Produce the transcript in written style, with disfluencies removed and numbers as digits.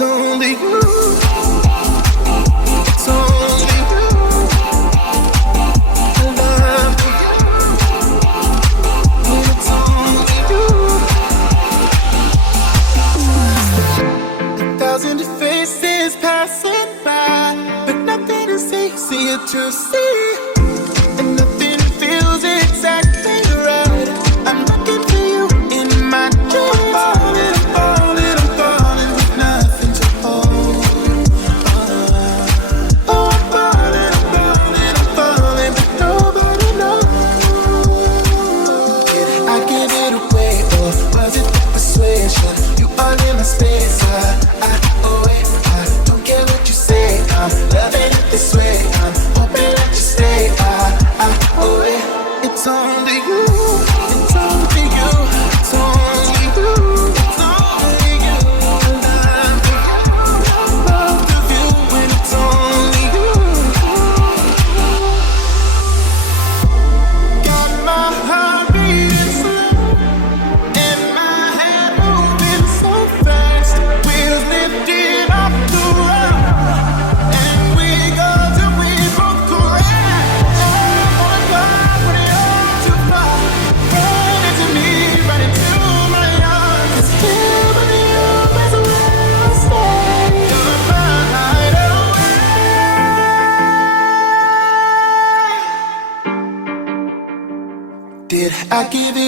It's only you. It's only you. I love you. It's only you. 1,000 faces passing by, but nothing to say, see it to see, and nothing feels exactly right. I'm looking for you in my dreams. I'm falling with nothing to hold. Oh, I'm falling, but nobody knows. Did I give it away, or was it persuasion? You all in my space, I don't care what you say. I'm loving it this way. I'm hoping that you stay. It's only you. It's only you. It's only you. It's only you. I love you when it's only you. Got my heart beating slow and my head moving so fast. Wheels lifted off the road, and we go till we both crash. Oh my God, when it all too far, run into me, run into my arms. 'Cause here with you is where I'll stay. You're my hideaway. Did I give it